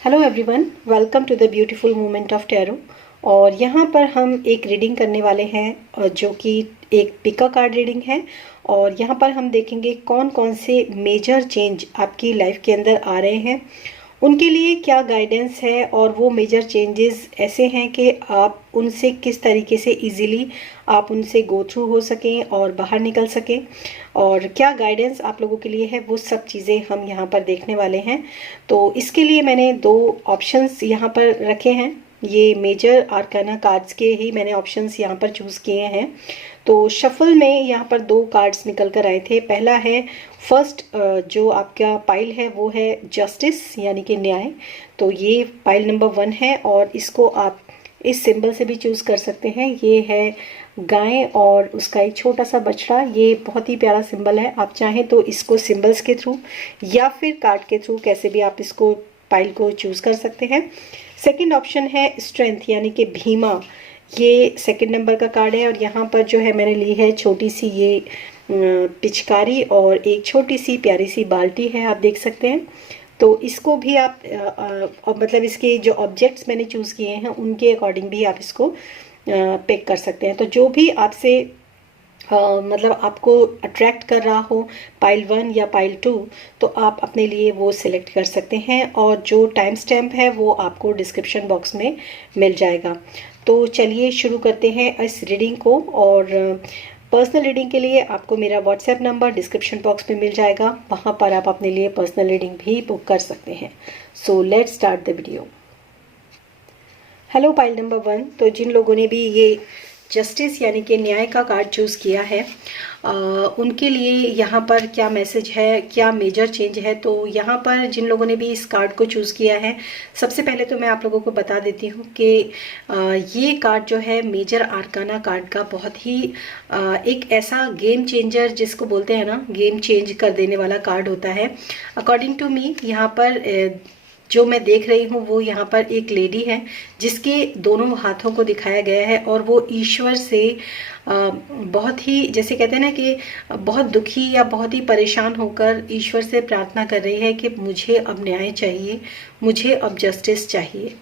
Hello everyone, welcome to the beautiful moment of tarot. और यहाँ पर हम एक रीडिंग करने वाले हैं जो कि एक पिका कार्ड रीडिंग है। और यहाँ पर हम देखेंगे कौन कौन से मेजर चेंज आपकी लाइफ के अंदर आ रहे हैं, उनके लिए क्या गाइडेंस है और वो मेजर चेंजेस ऐसे हैं कि आप उनसे किस तरीके से इजीली आप उनसे गो थ्रू हो सकें और बाहर निकल सकें, और क्या गाइडेंस आप लोगों के लिए है, वो सब चीज़ें हम यहाँ पर देखने वाले हैं। तो इसके लिए मैंने दो ऑप्शंस यहाँ पर रखे हैं। ये मेजर आर्काना कार्ड्स के ही मैंने ऑप्शंस यहाँ पर चूज़ किए हैं। तो शफल में यहाँ पर दो कार्ड्स निकल कर आए थे। पहला है फर्स्ट जो आपका पाइल है वो है जस्टिस यानी कि न्याय। तो ये पाइल नंबर 1 है और इसको आप इस सिंबल से भी चूज़ कर सकते हैं। ये है गाय और उसका एक छोटा सा बछड़ा। ये बहुत ही प्यारा सिंबल है। आप चाहें तो इसको सिंबल्स के थ्रू या फिर कार्ड के थ्रू कैसे भी आप इसको पाइल को चूज़ कर सकते हैं। सेकंड ऑप्शन है स्ट्रेंथ यानी कि भीमा। ये सेकंड नंबर का कार्ड है और यहाँ पर जो है मैंने ली है छोटी सी ये पिचकारी और एक छोटी सी प्यारी सी बाल्टी है, आप देख सकते हैं। तो इसको भी आप मतलब इसके जो ऑब्जेक्ट्स मैंने चूज़ किए हैं उनके अकॉर्डिंग भी आप इसको पिक कर सकते हैं। तो जो भी आपसे मतलब आपको अट्रैक्ट कर रहा हो, पाइल 1 या पाइल 2, तो आप अपने लिए वो सिलेक्ट कर सकते हैं और जो टाइम स्टैम्प है वो आपको डिस्क्रिप्शन बॉक्स में मिल जाएगा। तो चलिए शुरू करते हैं इस रीडिंग को। और पर्सनल रीडिंग के लिए आपको मेरा व्हाट्सएप नंबर डिस्क्रिप्शन बॉक्स में मिल जाएगा, वहाँ पर आप अपने लिए पर्सनल रीडिंग भी बुक कर सकते हैं। So let's start the video. Hello pile number 1। तो जिन लोगों ने भी ये जस्टिस यानी कि न्याय का कार्ड चूज़ किया है उनके लिए यहाँ पर क्या मैसेज है, क्या मेजर चेंज है। तो यहाँ पर जिन लोगों ने भी इस कार्ड को चूज़ किया है, सबसे पहले तो मैं आप लोगों को बता देती हूँ कि ये कार्ड जो है मेजर आर्काना कार्ड का बहुत ही एक ऐसा गेम चेंजर जिसको बोलते हैं ना, गेम चेंज कर देने वाला कार्ड होता है। अकॉर्डिंग टू मी यहाँ पर जो मैं देख रही हूँ वो यहाँ पर एक लेडी है जिसके दोनों हाथों को दिखाया गया है और वो ईश्वर से बहुत ही, जैसे कहते हैं ना कि बहुत दुखी या बहुत ही परेशान होकर ईश्वर से प्रार्थना कर रही है कि मुझे अब न्याय चाहिए, मुझे अब जस्टिस चाहिए।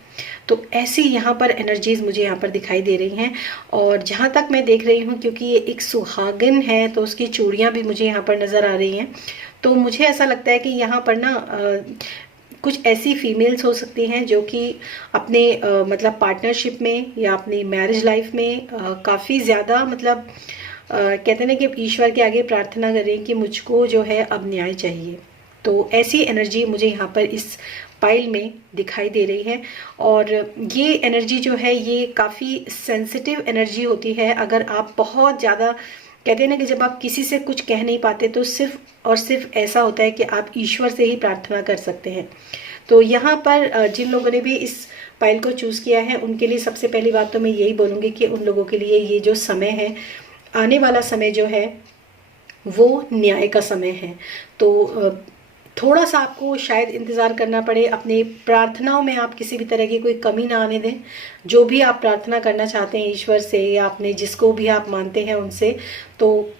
तो ऐसी यहाँ पर एनर्जीज मुझे यहाँ पर दिखाई दे रही हैं। और जहाँ तक मैं देख रही हूँ, क्योंकि ये एक सुहागिन है तो उसकी चूड़ियाँ भी मुझे यहाँ पर नज़र आ रही हैं। तो मुझे ऐसा लगता है कि यहाँ पर ना कुछ ऐसी फीमेल्स हो सकती हैं जो कि अपने मतलब पार्टनरशिप में या अपनी मैरिज लाइफ में काफ़ी ज़्यादा मतलब कहते हैं ना कि ईश्वर के आगे प्रार्थना करें कि मुझको जो है अब न्याय चाहिए। तो ऐसी एनर्जी मुझे यहाँ पर इस पाइल में दिखाई दे रही है। और ये एनर्जी जो है ये काफ़ी सेंसिटिव एनर्जी होती है। अगर आप बहुत ज़्यादा, कहते हैं ना कि जब आप किसी से कुछ कह नहीं पाते तो सिर्फ और सिर्फ ऐसा होता है कि आप ईश्वर से ही प्रार्थना कर सकते हैं। तो यहाँ पर जिन लोगों ने भी इस पाइल को चूज़ किया है उनके लिए सबसे पहली बात तो मैं यही बोलूँगी कि उन लोगों के लिए ये जो समय है, आने वाला समय जो है वो न्याय का समय है। तो थोड़ा सा आपको शायद इंतज़ार करना पड़े। अपनी प्रार्थनाओं में आप किसी भी तरह की कोई कमी ना आने दें। जो भी आप प्रार्थना करना चाहते हैं ईश्वर से या अपने जिसको भी आप मानते हैं उनसे, तो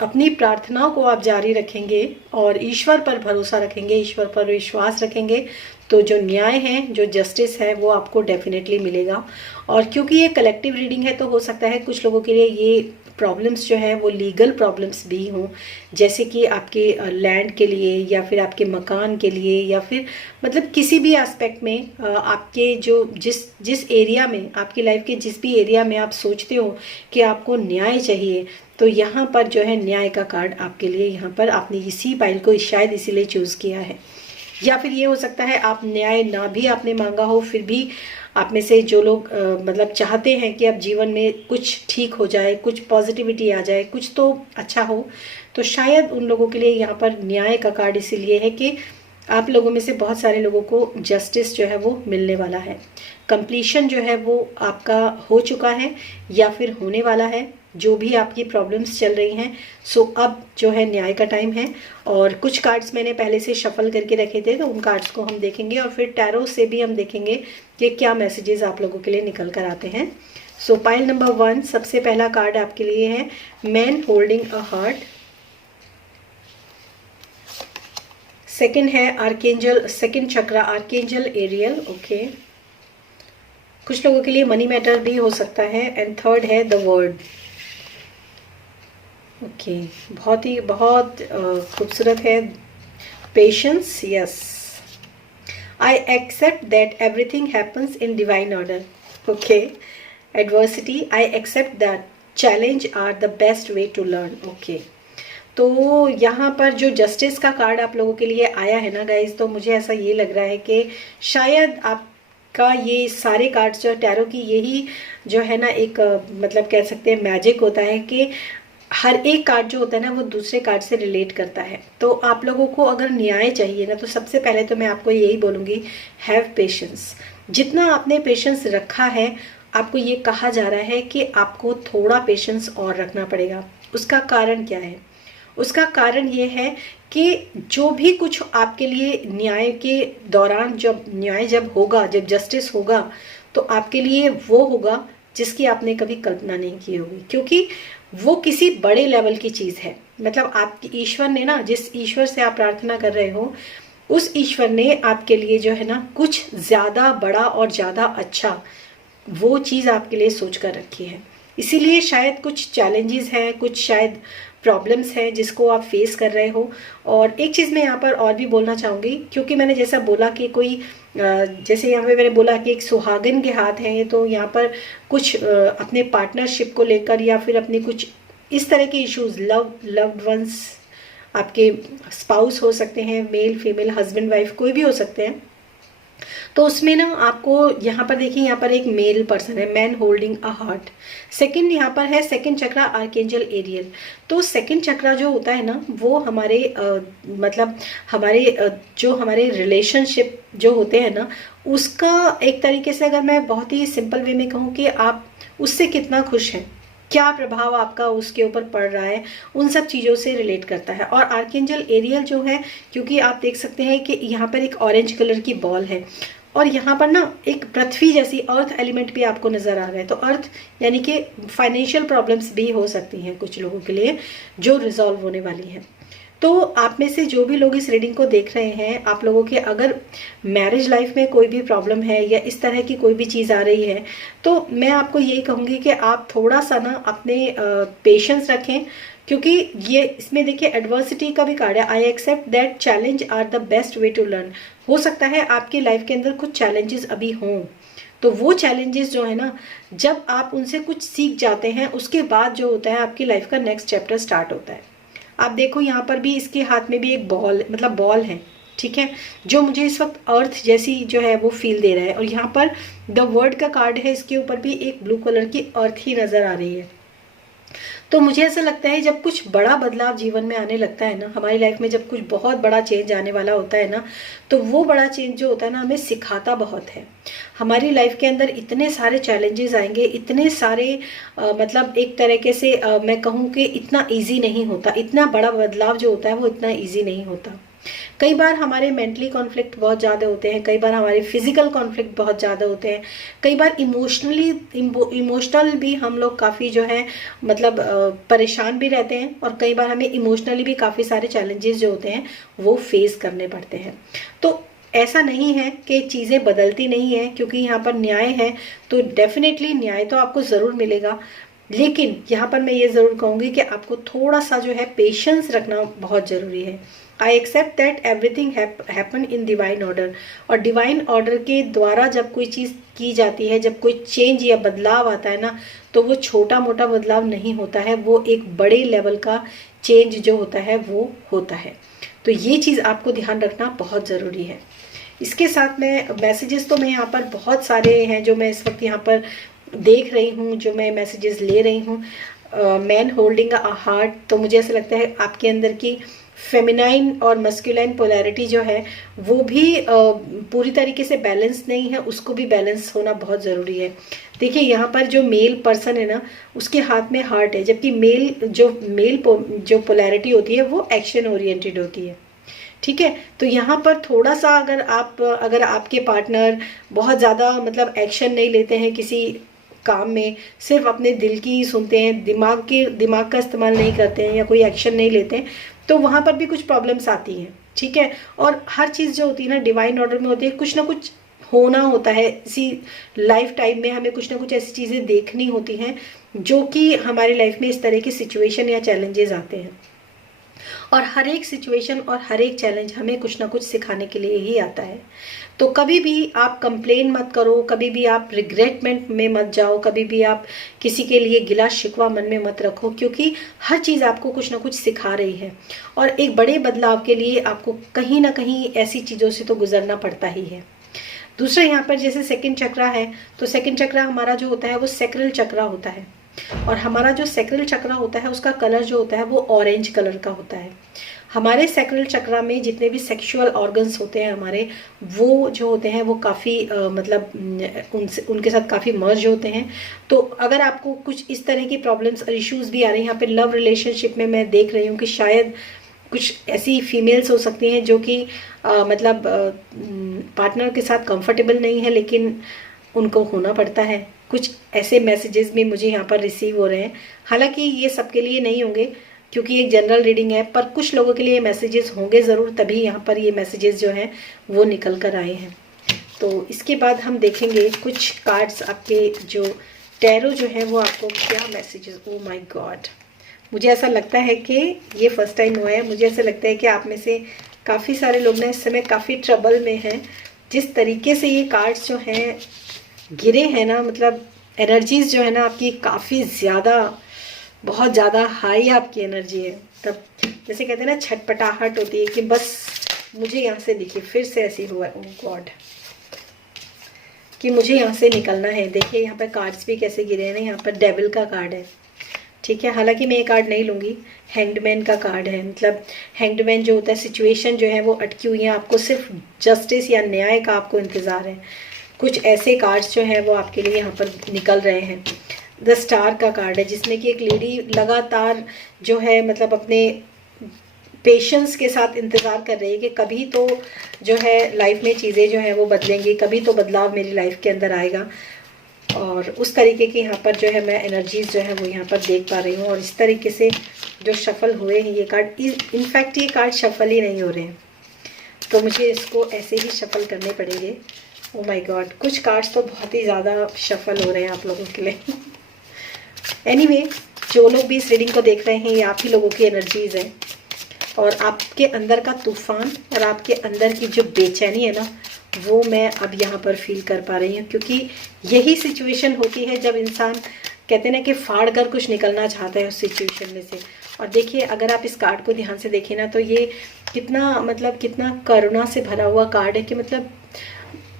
अपनी प्रार्थनाओं को आप जारी रखेंगे और ईश्वर पर भरोसा रखेंगे, ईश्वर पर विश्वास रखेंगे, तो जो न्याय है, जो जस्टिस है, वो आपको डेफिनेटली मिलेगा। और क्योंकि ये कलेक्टिव रीडिंग है तो हो सकता है कुछ लोगों के लिए ये प्रॉब्लम्स जो है वो लीगल प्रॉब्लम्स भी हों, जैसे कि आपके लैंड के लिए या फिर आपके मकान के लिए या फिर मतलब किसी भी एस्पेक्ट में आपके जो जिस एरिया में, आपकी लाइफ के जिस भी एरिया में आप सोचते हो कि आपको न्याय चाहिए, तो यहाँ पर जो है न्याय का कार्ड आपके लिए, यहाँ पर आपने इसी पाइल को शायद इसीलिए चूज़ किया है। या फिर ये हो सकता है आप न्याय ना भी आपने मांगा हो, फिर भी आप में से जो लोग मतलब चाहते हैं कि अब जीवन में कुछ ठीक हो जाए, कुछ पॉजिटिविटी आ जाए, कुछ तो अच्छा हो, तो शायद उन लोगों के लिए यहाँ पर न्याय का कार्ड इसीलिए है कि आप लोगों में से बहुत सारे लोगों को जस्टिस जो है वो मिलने वाला है। कंप्लीशन जो है वो आपका हो चुका है या फिर होने वाला है, जो भी आपकी प्रॉब्लम्स चल रही हैं। सो अब जो है न्याय का टाइम है। और कुछ कार्ड्स मैंने पहले से शफल करके रखे थे, तो उन कार्ड्स को हम देखेंगे और फिर टैरो से भी हम देखेंगे कि क्या मैसेजेस आप लोगों के लिए निकल कर आते हैं। सो पाइल नंबर 1, सबसे पहला कार्ड आपके लिए है man holding a heart. Second है आर्केंजल, सेकंड चक्रा आर्केंजल एरियल, ओके। कुछ लोगों के लिए मनी मैटर भी हो सकता है। एंड थर्ड है द वर्ड, ओके। बहुत खूबसूरत है। Patience, yes. I accept that everything happens in divine order. Okay. Adversity, I accept that challenge are the best way to learn. Okay. तो यहाँ पर जो जस्टिस का कार्ड आप लोगों के लिए आया है ना गाइज, तो मुझे ऐसा ये लग रहा है कि शायद आपका ये सारे कार्ड्स जो टैरो की यही जो है ना एक मतलब कह सकते हैं मैजिक होता है कि हर एक कार्ड जो होता है ना वो दूसरे कार्ड से रिलेट करता है। तो आप लोगों को अगर न्याय चाहिए ना, तो सबसे पहले तो मैं आपको यही बोलूँगी, हैव पेशेंस। जितना आपने पेशेंस रखा है, आपको ये कहा जा रहा है कि आपको थोड़ा पेशेंस और रखना पड़ेगा। उसका कारण क्या है? उसका कारण ये है कि जो भी कुछ आपके लिए न्याय के दौरान, जब न्याय जब होगा, जब जस्टिस होगा, तो आपके लिए वो होगा जिसकी आपने कभी कल्पना नहीं की होगी, क्योंकि वो किसी बड़े लेवल की चीज़ है। मतलब आपके ईश्वर ने ना, जिस ईश्वर से आप प्रार्थना कर रहे हो, उस ईश्वर ने आपके लिए जो है ना कुछ ज़्यादा बड़ा और ज़्यादा अच्छा वो चीज़ आपके लिए सोच कर रखी है। इसीलिए शायद कुछ चैलेंजेस हैं, कुछ शायद प्रॉब्लम्स हैं जिसको आप फेस कर रहे हो। और एक चीज़ मैं यहाँ पर और भी बोलना चाहूँगी, क्योंकि मैंने जैसा बोला कि कोई जैसे यहाँ पे मैंने बोला कि एक सुहागन के हाथ हैं, तो यहाँ पर कुछ अपने पार्टनरशिप को लेकर या फिर अपने कुछ इस तरह के इश्यूज, लव्ड वंस, आपके स्पाउस हो सकते हैं, मेल फीमेल, हस्बैंड वाइफ, कोई भी हो सकते हैं। तो उसमें ना आपको यहाँ पर देखिए, यहाँ पर एक मेल पर्सन है, man holding a heart. Second यहाँ पर है सेकंड चक्रा आर्केंजल एरियल। तो सेकंड चक्रा जो होता है ना, वो हमारे मतलब हमारे जो हमारे रिलेशनशिप जो होते हैं ना, उसका एक तरीके से अगर मैं बहुत ही सिंपल वे में कहूँ कि आप उससे कितना खुश हैं, क्या प्रभाव आपका उसके ऊपर पड़ रहा है, उन सब चीज़ों से रिलेट करता है। और आर्केंजल एरियल जो है, क्योंकि आप देख सकते हैं कि यहाँ पर एक ऑरेंज कलर की बॉल है और यहाँ पर ना एक पृथ्वी जैसी अर्थ एलिमेंट भी आपको नजर आ रहा है। तो अर्थ यानी कि फाइनेंशियल प्रॉब्लम्स भी हो सकती हैं कुछ लोगों के लिए, जो रिजॉल्व होने वाली हैं। तो आप में से जो भी लोग इस रीडिंग को देख रहे हैं, आप लोगों के अगर मैरिज लाइफ में कोई भी प्रॉब्लम है या इस तरह की कोई भी चीज़ आ रही है, तो मैं आपको यही कहूँगी कि आप थोड़ा सा ना अपने पेशेंस रखें, क्योंकि ये इसमें देखिए एडवर्सिटी का भी कार्ड है। I accept that challenge are the best way to learn. हो सकता है आपकी लाइफ के अंदर कुछ चैलेंजेस अभी हों, तो वो चैलेंजेस जो है ना, जब आप उनसे कुछ सीख जाते हैं, उसके बाद जो होता है आपकी लाइफ का नेक्स्ट चैप्टर स्टार्ट होता है। आप देखो यहाँ पर भी इसके हाथ में भी एक बॉल, मतलब बॉल है, ठीक है, जो मुझे इस वक्त अर्थ जैसी जो है वो फील दे रहा है। और यहाँ पर द वर्ड का कार्ड है, इसके ऊपर भी एक ब्लू कलर की अर्थ ही नजर आ रही है। तो मुझे ऐसा लगता है जब कुछ बड़ा बदलाव जीवन में आने लगता है ना, हमारी लाइफ में जब कुछ बहुत बड़ा चेंज आने वाला होता है ना, तो वो बड़ा चेंज जो होता है ना, हमें सिखाता बहुत है। हमारी लाइफ के अंदर इतने सारे चैलेंजेस आएंगे, इतने सारे मतलब एक तरीके से मैं कहूँ कि इतना ईजी नहीं होता, इतना बड़ा बदलाव जो होता है वो इतना ईजी नहीं होता। कई बार हमारे मेंटली कॉन्फ्लिक्ट बहुत ज़्यादा होते हैं, कई बार हमारे फिजिकल कॉन्फ्लिक्ट बहुत ज़्यादा होते हैं, कई बार इमोशनल भी हम लोग काफ़ी जो है मतलब परेशान भी रहते हैं, और कई बार हमें इमोशनली भी काफ़ी सारे चैलेंजेस जो होते हैं वो फेस करने पड़ते हैं। तो ऐसा नहीं है कि चीज़ें बदलती नहीं है, क्योंकि यहाँ पर न्याय है, तो डेफिनेटली न्याय तो आपको ज़रूर मिलेगा। लेकिन यहाँ पर मैं ये ज़रूर कहूँगी कि आपको थोड़ा सा जो है पेशेंस रखना बहुत ज़रूरी है। I accept that everything happen in divine order. और डिवाइन ऑर्डर के द्वारा जब कोई चीज़ की जाती है, जब कोई चेंज या बदलाव आता है ना, तो वो छोटा मोटा बदलाव नहीं होता है, वो एक बड़े लेवल का चेंज जो होता है वो होता है। तो ये चीज़ आपको ध्यान रखना बहुत ज़रूरी है। इसके साथ में मैसेजेस तो मैं यहाँ पर बहुत सारे हैं जो मैं इस वक्त यहाँ पर देख रही हूँ, जो मैं मैसेजेस ले रही हूँ। मैन होल्डिंग अ हार्ट, तो मुझे ऐसा लगता है आपके अंदर की फेमिनाइन और मस्कुलाइन पोलैरिटी जो है वो भी पूरी तरीके से बैलेंस नहीं है, उसको भी बैलेंस होना बहुत ज़रूरी है। देखिए यहाँ पर जो मेल पर्सन है ना, उसके हाथ में हार्ट है, जबकि मेल जो पोलैरिटी होती है वो एक्शन ओरिएंटेड होती है, ठीक है। तो यहाँ पर थोड़ा सा अगर आपके पार्टनर बहुत ज़्यादा मतलब एक्शन नहीं लेते हैं किसी काम में, सिर्फ अपने दिल की ही सुनते हैं, दिमाग का इस्तेमाल नहीं करते हैं या कोई एक्शन नहीं लेते हैं, तो वहाँ पर भी कुछ प्रॉब्लम्स आती हैं, ठीक है। और हर चीज़ जो होती है ना डिवाइन ऑर्डर में होती है, कुछ ना कुछ होना होता है इसी लाइफ टाइम में, हमें कुछ ना कुछ ऐसी चीज़ें देखनी होती हैं जो कि हमारी लाइफ में इस तरह की सिचुएशन या चैलेंजेस आते हैं। और हर एक सिचुएशन और हर एक चैलेंज हमें कुछ ना कुछ सिखाने के लिए ही आता है। तो कभी भी आप कंप्लेन मत करो, कभी भी आप रिग्रेटमेंट में मत जाओ, कभी भी आप किसी के लिए गिला शिकवा मन में मत रखो, क्योंकि हर चीज़ आपको कुछ ना कुछ सिखा रही है। और एक बड़े बदलाव के लिए आपको कहीं ना कहीं ऐसी चीज़ों से तो गुजरना पड़ता ही है। दूसरा यहाँ पर जैसे सेकंड चक्रा है, तो सेकंड चक्रा हमारा जो होता है वो सैक्रल चक्रा होता है। और हमारा जो सैक्रल चक्रा होता है उसका कलर जो होता है वो ऑरेंज कलर का होता है। हमारे सैक्रल चक्रा में जितने भी सेक्सुअल ऑर्गन्स होते हैं हमारे, वो जो होते हैं वो काफ़ी मतलब उनके साथ काफ़ी मर्ज होते हैं। तो अगर आपको कुछ इस तरह की प्रॉब्लम्स और इश्यूज भी आ रही हैं, यहाँ पे लव रिलेशनशिप में मैं देख रही हूँ कि शायद कुछ ऐसी फीमेल्स हो सकती हैं जो कि मतलब पार्टनर के साथ कंफर्टेबल नहीं है, लेकिन उनको होना पड़ता है। कुछ ऐसे मैसेजेस भी मुझे यहाँ पर रिसीव हो रहे हैं। हालांकि ये सबके लिए नहीं होंगे क्योंकि एक जनरल रीडिंग है, पर कुछ लोगों के लिए मैसेजेस होंगे ज़रूर, तभी यहाँ पर ये मैसेजेस जो हैं वो निकल कर आए हैं। तो इसके बाद हम देखेंगे कुछ कार्ड्स आपके जो टैरो जो है वो आपको क्या मैसेजेस। ओ माय गॉड, मुझे ऐसा लगता है कि ये फर्स्ट टाइम हुआ है। मुझे ऐसा लगता है कि आप में से काफ़ी सारे लोग ना इस समय काफ़ी ट्रबल में हैं। जिस तरीके से ये कार्ड्स जो हैं गिरे हैं ना, मतलब एनर्जीज जो है ना आपकी काफ़ी ज़्यादा, बहुत ज़्यादा हाई आपकी एनर्जी है। तब जैसे कहते हैं ना छटपटाहट होती है कि बस मुझे यहाँ से देखिए फिर से ऐसी हुआ है, ओह गॉड, कि मुझे यहाँ से निकलना है। देखिए यहाँ पर कार्ड्स भी कैसे गिरे हैं ना, यहाँ पर डेविल का कार्ड है, ठीक है। हालांकि मैं ये कार्ड नहीं लूँगी, हैंगडमैन का कार्ड है। मतलब हैंगडमैन जो होता है, सिचुएशन जो है वो अटकी हुई है, आपको सिर्फ जस्टिस या न्याय का आपको इंतज़ार है। कुछ ऐसे कार्ड्स जो हैं वो आपके लिए यहाँ पर निकल रहे हैं। द स्टार का कार्ड है जिसमें कि एक लेडी लगातार जो है मतलब अपने पेशेंस के साथ इंतज़ार कर रही है कि कभी तो जो है लाइफ में चीज़ें जो है वो बदलेंगी, कभी तो बदलाव मेरी लाइफ के अंदर आएगा। और उस तरीके की यहाँ पर जो है मैं एनर्जीज जो है वो यहाँ पर देख पा रही हूँ। और इस तरीके से जो शफल हुए हैं ये कार्ड, इनफैक्ट ये कार्ड शफल ही नहीं हो रहे हैं, तो मुझे इसको ऐसे ही शफल करने पड़ेंगे। ओ माय गॉड, कुछ कार्ड्स तो बहुत ही ज़्यादा शफल हो रहे हैं आप लोगों के लिए। एनीवे, जो लोग भी इस रीडिंग को देख रहे हैं ये आप ही लोगों की एनर्जीज हैं। और आपके अंदर का तूफान और आपके अंदर की जो बेचैनी है ना, वो मैं अब यहाँ पर फील कर पा रही हूँ। क्योंकि यही सिचुएशन होती है जब इंसान कहते हैं ना कि फाड़ कर कुछ निकलना चाहता है उस सिचुएशन में से। और देखिए अगर आप इस कार्ड को ध्यान से देखें ना, तो ये कितना मतलब कितना करुणा से भरा हुआ कार्ड है। कि मतलब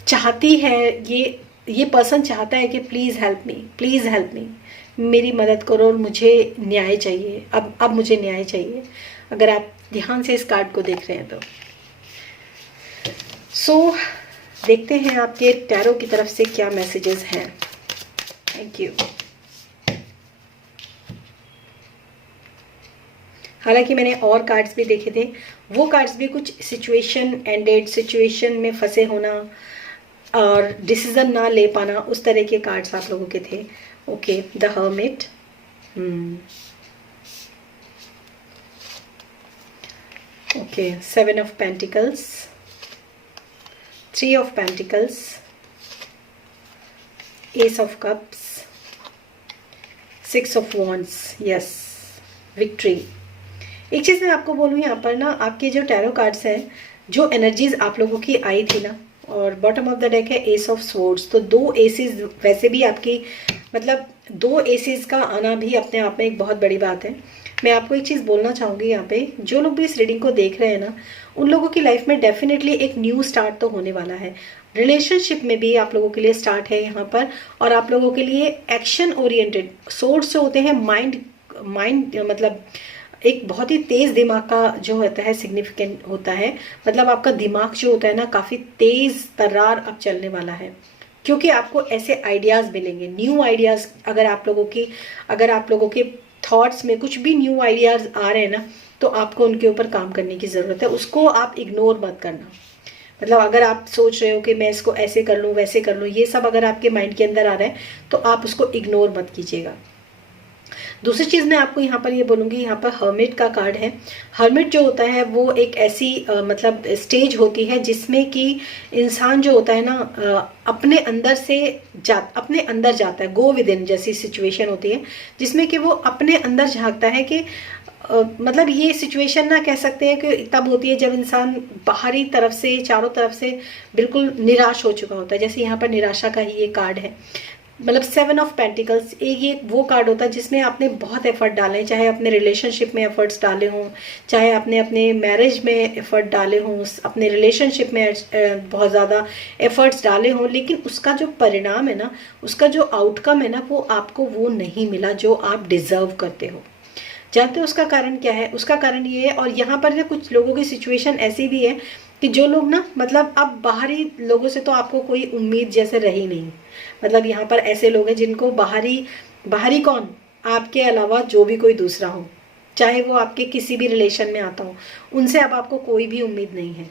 चाहती है ये पर्सन चाहता है कि please help me, please help me, मेरी मदद करो और मुझे न्याय चाहिए, अब मुझे न्याय चाहिए। अगर आप ध्यान से इस कार्ड को देख रहे हैं तो सो देखते हैं आपके टैरो की तरफ से क्या मैसेजेस हैं। Thank you. हालांकि मैंने और कार्ड्स भी देखे थे, वो कार्ड्स भी कुछ सिचुएशन एंडेड, सिचुएशन में फंसे होना और डिसीजन ना ले पाना, उस तरह के कार्ड्स आप लोगों के थे। Okay, the hermit, okay, 7 of pentacles, 3 of pentacles, S of cups, 6 of wands, yes, victory. एक चीज़ मैं आपको बोलूँ यहाँ पर ना, आपके जो टैरो कार्ड्स हैं, जो एनर्जीज आप लोगों की आई थी ना, और बॉटम ऑफ द डेक है एस ऑफ स्वॉर्ड्स। तो 2 एसेस, वैसे भी आपकी मतलब 2 एसेस का आना भी अपने आप में एक बहुत बड़ी बात है। मैं आपको एक चीज़ बोलना चाहूँगी यहाँ पे, जो लोग भी इस रीडिंग को देख रहे हैं ना, उन लोगों की लाइफ में डेफिनेटली एक न्यू स्टार्ट तो होने वाला है। रिलेशनशिप में भी आप लोगों के लिए स्टार्ट है यहाँ पर, और आप लोगों के लिए एक्शन ओरिएंटेड सोर्स जो होते हैं, माइंड मतलब एक बहुत ही तेज़ दिमाग का जो होता है सिग्निफिकेंट होता है। मतलब आपका दिमाग जो होता है ना काफ़ी तेज़ तर्रार अब चलने वाला है, क्योंकि आपको ऐसे आइडियाज़ मिलेंगे, न्यू आइडियाज़। अगर आप लोगों के थॉट्स में कुछ भी न्यू आइडियाज़ आ रहे हैं ना, तो आपको उनके ऊपर काम करने की ज़रूरत है। उसको आप इग्नोर मत करना। मतलब अगर आप सोच रहे हो कि मैं इसको ऐसे कर लूँ, वैसे कर लूँ, ये सब अगर आपके माइंड के अंदर आ रहा है तो आप उसको इग्नोर मत कीजिएगा। दूसरी चीज़ मैं आपको यहाँ पर ये बोलूँगी, यहाँ पर हर्मिट का कार्ड है। हर्मिट जो होता है वो एक ऐसी मतलब स्टेज होती है जिसमें कि इंसान जो होता है ना अपने अंदर जाता है, गो विद इन जैसी सिचुएशन होती है जिसमें कि वो अपने अंदर झांकता है कि मतलब ये सिचुएशन ना कह सकते हैं कि तब होती है जब इंसान बाहरी तरफ से, चारों तरफ से बिल्कुल निराश हो चुका होता है। जैसे यहाँ पर निराशा का ही ये कार्ड है, मतलब 7 ऑफ पेंटिकल्स। ये वो कार्ड होता है जिसमें आपने बहुत एफर्ट डाले, चाहे अपने रिलेशनशिप में एफर्ट्स डाले हों, चाहे आपने अपने मैरिज में एफर्ट डाले हों, अपने रिलेशनशिप में बहुत ज़्यादा एफर्ट्स डाले हों, लेकिन उसका जो परिणाम है ना, उसका जो आउटकम है ना, वो आपको वो नहीं मिला जो आप डिजर्व करते हो। जानते हो उसका कारण क्या है? उसका कारण ये है, और यहाँ पर ना कुछ लोगों की सिचुएशन ऐसी भी है कि जो लोग ना मतलब अब बाहरी लोगों से तो आपको कोई उम्मीद जैसे रही नहीं। मतलब यहाँ पर ऐसे लोग हैं जिनको बाहरी कौन, आपके अलावा जो भी कोई दूसरा हो, चाहे वो आपके किसी भी रिलेशन में आता हो, उनसे अब आपको कोई भी उम्मीद नहीं है।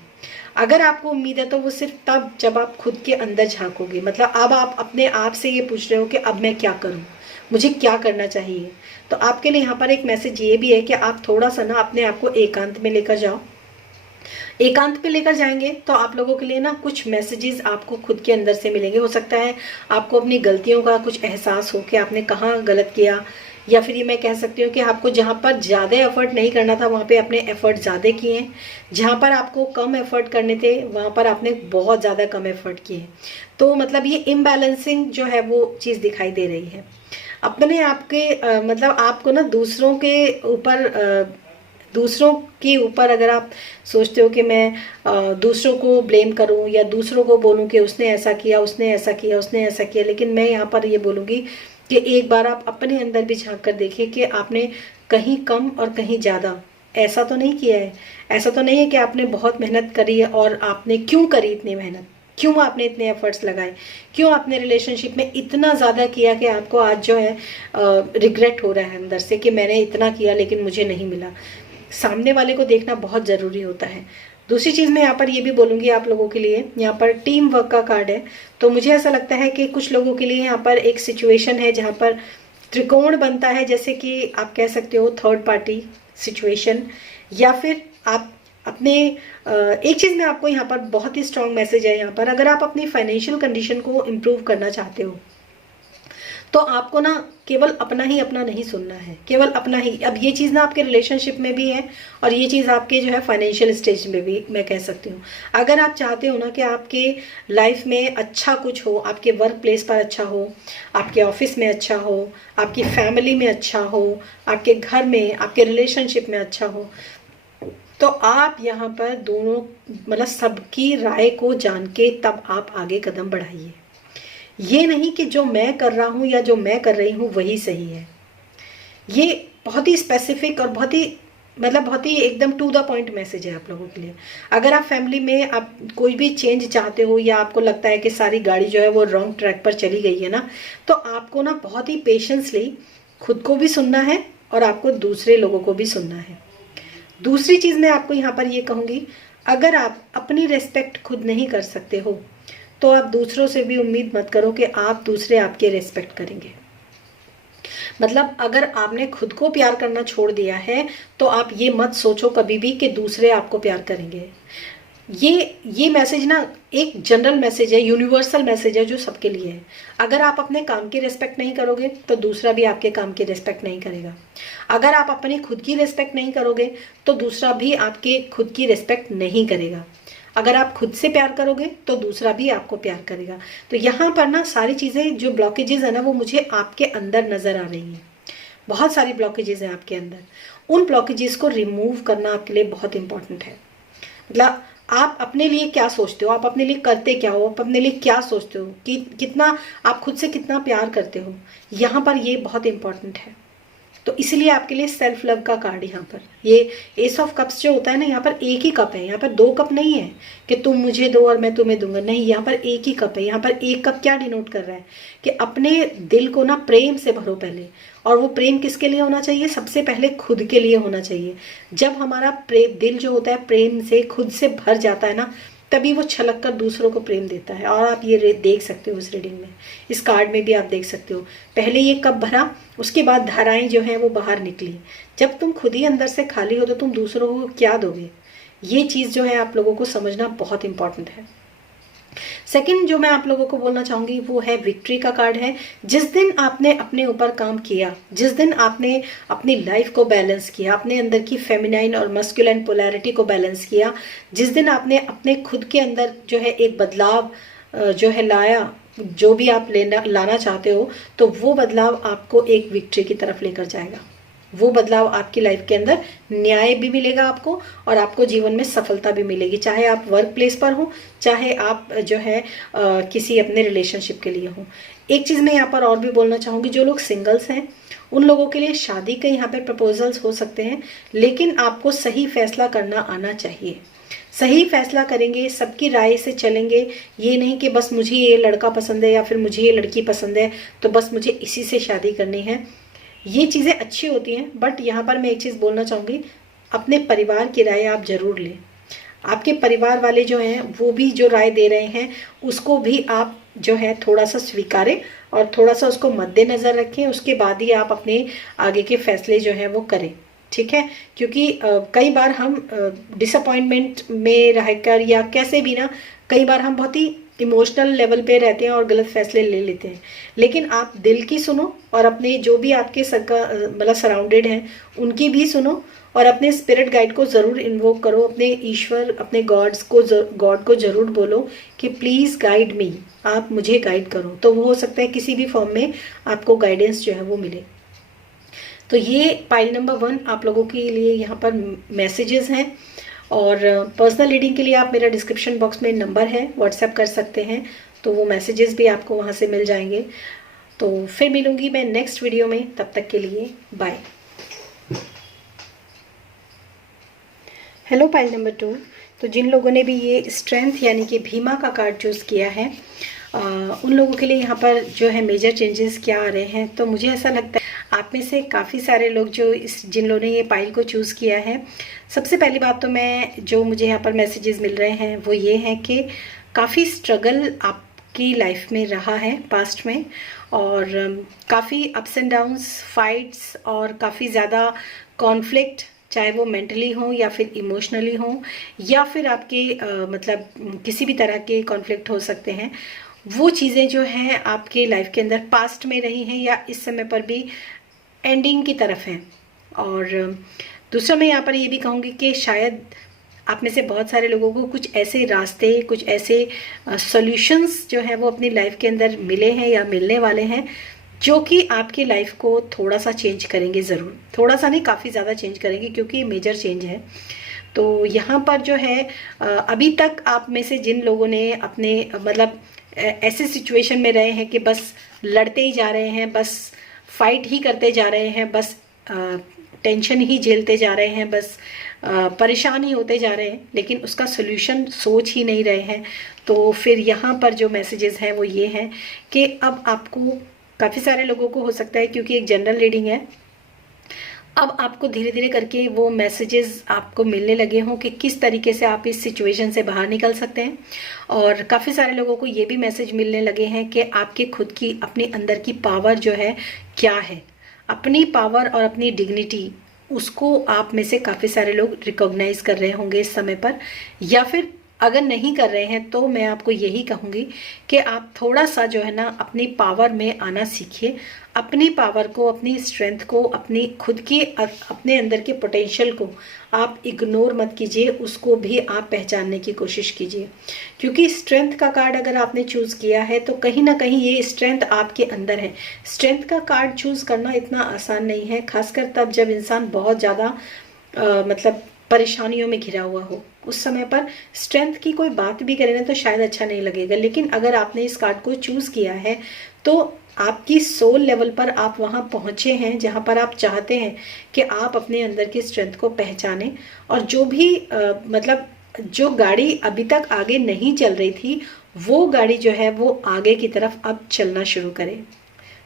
अगर आपको उम्मीद है तो वो सिर्फ तब जब आप खुद के अंदर झांकोगे। मतलब अब आप अपने आप से ये पूछ रहे हो कि अब मैं क्या करूं, मुझे क्या करना चाहिए। तो आपके लिए यहाँ पर एक मैसेज ये भी है कि आप थोड़ा सा ना अपने आप को एकांत में लेकर जाओ। एकांत पे लेकर जाएंगे तो आप लोगों के लिए ना कुछ मैसेजेस आपको खुद के अंदर से मिलेंगे। हो सकता है आपको अपनी गलतियों का कुछ एहसास हो कि आपने कहाँ गलत किया, या फिर ये मैं कह सकती हूँ कि आपको जहाँ पर ज़्यादा एफर्ट नहीं करना था वहाँ पे आपने एफर्ट ज़्यादा किए हैं, जहाँ पर आपको कम एफर्ट करने थे वहाँ पर आपने बहुत ज़्यादा कम एफर्ट किए हैं। तो मतलब ये इम्बैलेंसिंग जो है वो चीज़ दिखाई दे रही है। अपने आपके मतलब आपको ना दूसरों के ऊपर अगर आप सोचते हो कि मैं दूसरों को ब्लेम करूं या दूसरों को बोलूं कि उसने ऐसा किया, उसने ऐसा किया, उसने ऐसा किया, लेकिन मैं यहाँ पर ये बोलूँगी कि एक बार आप अपने अंदर भी झांक कर देखिए कि आपने कहीं कम और कहीं ज़्यादा ऐसा तो नहीं किया है। ऐसा तो नहीं है कि आपने बहुत मेहनत करी है और आपने क्यों करी इतनी मेहनत, क्यों आपने इतने एफर्ट्स लगाए, क्यों आपने रिलेशनशिप में इतना ज़्यादा किया कि आपको आज जो है रिग्रेट हो रहा है अंदर से कि मैंने इतना किया लेकिन मुझे नहीं मिला। सामने वाले को देखना बहुत ज़रूरी होता है। दूसरी चीज़ मैं यहाँ पर ये भी बोलूँगी आप लोगों के लिए, यहाँ पर टीम वर्क का कार्ड है। तो मुझे ऐसा लगता है कि कुछ लोगों के लिए यहाँ पर एक सिचुएशन है जहाँ पर त्रिकोण बनता है, जैसे कि आप कह सकते हो थर्ड पार्टी सिचुएशन, या फिर आप अपने एक चीज़ में आपको यहाँ पर बहुत ही स्ट्रॉन्ग मैसेज है यहाँ पर, अगर आप अपनी फाइनेंशियल कंडीशन को इम्प्रूव करना चाहते हो तो आपको ना केवल अपना ही अपना नहीं सुनना है, केवल अपना ही। अब ये चीज़ ना आपके रिलेशनशिप में भी है और ये चीज़ आपके जो है फाइनेंशियल स्टेज में भी मैं कह सकती हूँ। अगर आप चाहते हो ना कि आपके लाइफ में अच्छा कुछ हो, आपके वर्क प्लेस पर अच्छा हो, आपके ऑफिस में अच्छा हो, आपकी फैमिली में अच्छा हो, आपके घर में, आपके रिलेशनशिप में अच्छा हो, तो आप यहाँ पर दोनों मतलब सबकी राय को जान के तब आप आगे कदम बढ़ाइए। ये नहीं कि जो मैं कर रहा हूँ या जो मैं कर रही हूँ वही सही है। ये बहुत ही स्पेसिफिक और बहुत ही एकदम टू द पॉइंट मैसेज है आप लोगों के लिए। अगर आप फैमिली में आप कोई भी चेंज चाहते हो या आपको लगता है कि सारी गाड़ी जो है वो रॉन्ग ट्रैक पर चली गई है ना, तो आपको ना बहुत ही पेशेंसली खुद को भी सुनना है और आपको दूसरे लोगों को भी सुनना है। दूसरी चीज़ मैं आपको यहाँ पर ये कहूँगी, अगर आप अपनी रेस्पेक्ट खुद नहीं कर सकते हो तो आप दूसरों से भी उम्मीद मत करो कि आप दूसरे आपके रेस्पेक्ट करेंगे। मतलब अगर आपने खुद को प्यार करना छोड़ दिया है तो आप ये मत सोचो कभी भी कि दूसरे आपको प्यार करेंगे। ये मैसेज ना एक जनरल मैसेज है, यूनिवर्सल मैसेज है जो सबके लिए है। अगर आप अपने काम की रिस्पेक्ट नहीं करोगे तो दूसरा भी आपके काम की रिस्पेक्ट नहीं करेगा। अगर आप अपनी खुद की रिस्पेक्ट नहीं करोगे तो दूसरा भी आपके खुद की रिस्पेक्ट नहीं करेगा। अगर आप खुद से प्यार करोगे तो दूसरा भी आपको प्यार करेगा। तो यहाँ पर ना सारी चीज़ें जो ब्लॉकेजेस है ना वो मुझे आपके अंदर नज़र आ रही हैं। बहुत सारी ब्लॉकेजेस हैं आपके अंदर, उन ब्लॉकेजेस को रिमूव करना आपके लिए बहुत इंपॉर्टेंट है। मतलब आप अपने लिए क्या सोचते हो, आप अपने लिए करते क्या हो, आप अपने लिए क्या सोचते हो, कि कितना आप खुद से कितना प्यार करते हो, यहाँ पर ये बहुत इंपॉर्टेंट है। तो इसलिए आपके लिए सेल्फ लव का कार्ड यहाँ पर, ये एस ऑफ कप्स जो होता है ना, यहाँ पर एक ही कप है, यहाँ पर दो कप नहीं है कि तुम मुझे दो और मैं तुम्हें दूंगा, नहीं, यहाँ पर एक ही कप है। यहाँ पर एक कप क्या डिनोट कर रहा है कि अपने दिल को ना प्रेम से भरो पहले, और वो प्रेम किसके लिए होना चाहिए, सबसे पहले खुद के लिए होना चाहिए। जब हमारा दिल जो होता है प्रेम से खुद से भर जाता है ना, तभी वो छलक कर दूसरों को प्रेम देता है। और आप ये देख सकते हो इस रीडिंग में, इस कार्ड में भी आप देख सकते हो, पहले ये कप भरा, उसके बाद धाराएं जो हैं वो बाहर निकली। जब तुम खुद ही अंदर से खाली हो तो तुम दूसरों को क्या दोगे? ये चीज़ जो है आप लोगों को समझना बहुत इंपॉर्टेंट है। सेकंड जो मैं आप लोगों को बोलना चाहूंगी वो है विक्ट्री का कार्ड है। जिस दिन आपने अपने ऊपर काम किया, जिस दिन आपने अपनी लाइफ को बैलेंस किया, अपने अंदर की फेमिनाइन और मस्कुलाइन पोलैरिटी को बैलेंस किया, जिस दिन आपने अपने खुद के अंदर जो है एक बदलाव जो है लाया, जो भी आप लाना चाहते हो, तो वो बदलाव आपको एक विक्ट्री की तरफ लेकर जाएगा। वो बदलाव आपकी लाइफ के अंदर न्याय भी मिलेगा आपको, और आपको जीवन में सफलता भी मिलेगी, चाहे आप वर्क प्लेस पर हो, चाहे आप जो है किसी अपने रिलेशनशिप के लिए हो। एक चीज़ मैं यहाँ पर और भी बोलना चाहूँगी, जो लोग सिंगल्स हैं उन लोगों के लिए शादी के यहाँ पे प्रपोजल्स हो सकते हैं, लेकिन आपको सही फैसला करना आना चाहिए। सही फैसला करेंगे, सबकी राय से चलेंगे, ये नहीं कि बस मुझे ये लड़का पसंद है या फिर मुझे ये लड़की पसंद है तो बस मुझे इसी से शादी करनी है। ये चीज़ें अच्छी होती हैं, बट यहाँ पर मैं एक चीज़ बोलना चाहूँगी, अपने परिवार की राय आप जरूर लें। आपके परिवार वाले जो हैं वो भी जो राय दे रहे हैं उसको भी आप जो है थोड़ा सा स्वीकारें और थोड़ा सा उसको मद्देनज़र रखें, उसके बाद ही आप अपने आगे के फैसले जो हैं वो करें, ठीक है? क्योंकि कई बार हम डिसअपॉइंटमेंट में रहकर या कैसे भी ना, कई बार हम बहुत ही इमोशनल लेवल पे रहते हैं और गलत फैसले ले लेते हैं। लेकिन आप दिल की सुनो और अपने जो भी आपके मतलब सराउंडेड हैं उनकी भी सुनो, और अपने स्पिरिट गाइड को ज़रूर इन्वोक करो, अपने ईश्वर, अपने गॉड को ज़रूर बोलो कि प्लीज़ गाइड मी, आप मुझे गाइड करो। तो वो हो सकता है किसी भी फॉर्म में आपको गाइडेंस जो है वो मिले। तो ये पाइल नंबर 1 आप लोगों के लिए यहाँ पर मैसेजेस हैं। और पर्सनल रीडिंग के लिए आप मेरा डिस्क्रिप्शन बॉक्स में नंबर है, व्हाट्सएप कर सकते हैं, तो वो मैसेजेस भी आपको वहाँ से मिल जाएंगे। तो फिर मिलूंगी मैं नेक्स्ट वीडियो में, तब तक के लिए बाय। Hello pile number 2। तो जिन लोगों ने भी ये स्ट्रेंथ यानी कि भीमा का कार्ड चूज़ किया है, उन लोगों के लिए यहाँ पर जो है मेजर चेंजेस क्या आ रहे हैं, तो मुझे ऐसा लगता है आप में से काफ़ी सारे लोग जिन लोगों ने ये पाइल को चूज़ किया है, सबसे पहली बात तो जो मुझे यहाँ पर मैसेजेस मिल रहे हैं वो ये हैं कि काफ़ी स्ट्रगल आपकी लाइफ में रहा है पास्ट में, और काफ़ी अप्स एंड डाउन्स, फाइट्स और काफ़ी ज़्यादा कॉन्फ्लिक्ट, चाहे वो मेंटली हो या फिर इमोशनली हो या फिर आपके मतलब किसी भी तरह के कॉन्फ्लिक्ट हो सकते हैं। वो चीज़ें जो हैं आपके लाइफ के अंदर पास्ट में रही हैं या इस समय पर भी एंडिंग की तरफ हैं। और दूसरा मैं यहाँ पर ये भी कहूँगी कि शायद आप में से बहुत सारे लोगों को कुछ ऐसे रास्ते, कुछ ऐसे सॉल्यूशंस जो हैं वो अपनी लाइफ के अंदर मिले हैं या मिलने वाले हैं, जो कि आपकी लाइफ को थोड़ा सा चेंज करेंगे, ज़रूर थोड़ा सा नहीं, काफ़ी ज़्यादा चेंज करेंगे, क्योंकि मेजर चेंज है। तो यहाँ पर जो है अभी तक आप में से जिन लोगों ने अपने मतलब ऐसे सिचुएशन में रहे हैं कि बस लड़ते ही जा रहे हैं, बस फाइट ही करते जा रहे हैं, बस टेंशन ही झेलते जा रहे हैं, बस परेशान ही होते जा रहे हैं, लेकिन उसका सोल्यूशन सोच ही नहीं रहे हैं, तो फिर यहाँ पर जो मैसेजेस हैं वो ये हैं कि अब आपको, काफ़ी सारे लोगों को हो सकता है क्योंकि एक जनरल रीडिंग है, अब आपको धीरे धीरे करके वो मैसेजेस आपको मिलने लगे हों कि किस तरीके से आप इस सिचुएशन से बाहर निकल सकते हैं। और काफ़ी सारे लोगों को ये भी मैसेज मिलने लगे हैं कि आपके खुद की, अपने अंदर की पावर जो है क्या है, अपनी पावर और अपनी डिग्निटी, उसको आप में से काफ़ी सारे लोग रिकॉग्नाइज कर रहे होंगे इस समय पर, या फिर अगर नहीं कर रहे हैं तो मैं आपको यही कहूँगी कि आप थोड़ा सा जो है ना अपनी पावर में आना सीखिए, अपनी पावर को, अपनी स्ट्रेंथ को, अपनी खुद की, अपने अंदर के पोटेंशियल को आप इग्नोर मत कीजिए, उसको भी आप पहचानने की कोशिश कीजिए। क्योंकि स्ट्रेंथ का कार्ड अगर आपने चूज़ किया है तो कहीं ना कहीं ये स्ट्रेंथ आपके अंदर है। स्ट्रेंथ का कार्ड चूज़ करना इतना आसान नहीं है, खासकर तब जब इंसान बहुत ज़्यादा मतलब परेशानियों में घिरा हुआ हो। उस समय पर स्ट्रेंथ की कोई बात भी करें ना तो शायद अच्छा नहीं लगेगा, लेकिन अगर आपने इस कार्ड को चूज़ किया है तो आपकी सोल लेवल पर आप वहाँ पहुँचे हैं जहाँ पर आप चाहते हैं कि आप अपने अंदर की स्ट्रेंथ को पहचानें, और जो भी मतलब जो गाड़ी अभी तक आगे नहीं चल रही थी वो गाड़ी जो है वो आगे की तरफ अब चलना शुरू करे।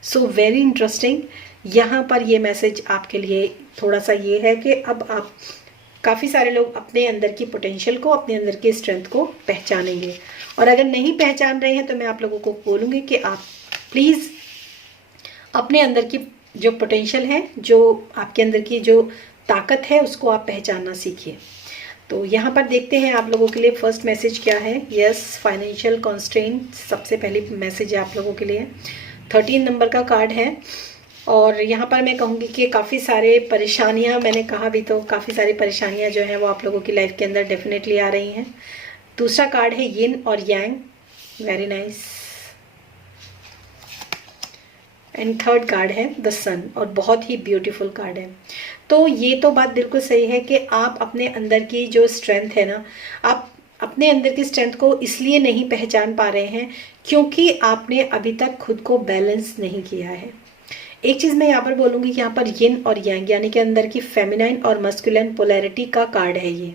So very interesting. यहाँ पर ये मैसेज आपके लिए थोड़ा सा ये है कि अब आप काफ़ी सारे लोग अपने अंदर की पोटेंशियल को, अपने अंदर की स्ट्रेंथ को पहचानेंगे। और अगर नहीं पहचान रहे हैं तो मैं आप लोगों को बोलूँगी कि आप प्लीज़ अपने अंदर की जो पोटेंशियल है, जो आपके अंदर की जो ताकत है, उसको आप पहचानना सीखिए। तो यहाँ पर देखते हैं आप लोगों के लिए फर्स्ट मैसेज क्या है। यस, फाइनेंशियल कॉन्स्ट्रेंट सबसे पहली मैसेज है आप लोगों के लिए। 13 नंबर का कार्ड है और यहाँ पर मैं कहूँगी कि काफ़ी सारे परेशानियाँ, मैंने कहा भी तो काफ़ी सारी परेशानियाँ जो हैं वो आप लोगों की लाइफ के अंदर डेफिनेटली आ रही हैं। दूसरा कार्ड है यिन और yang, very nice. And third card है द सन और बहुत ही ब्यूटीफुल कार्ड है। तो ये तो बात बिल्कुल सही है कि आप अपने अंदर की जो स्ट्रेंथ है ना, आप अपने अंदर की स्ट्रेंथ को इसलिए नहीं पहचान पा रहे हैं क्योंकि आपने अभी तक खुद को बैलेंस नहीं किया है। एक चीज़ मैं यहाँ पर बोलूँगी कि यहाँ पर यिन और यांग यानी कि अंदर की फेमिनाइन और मस्कुलिन पोलैरिटी का कार्ड है ये।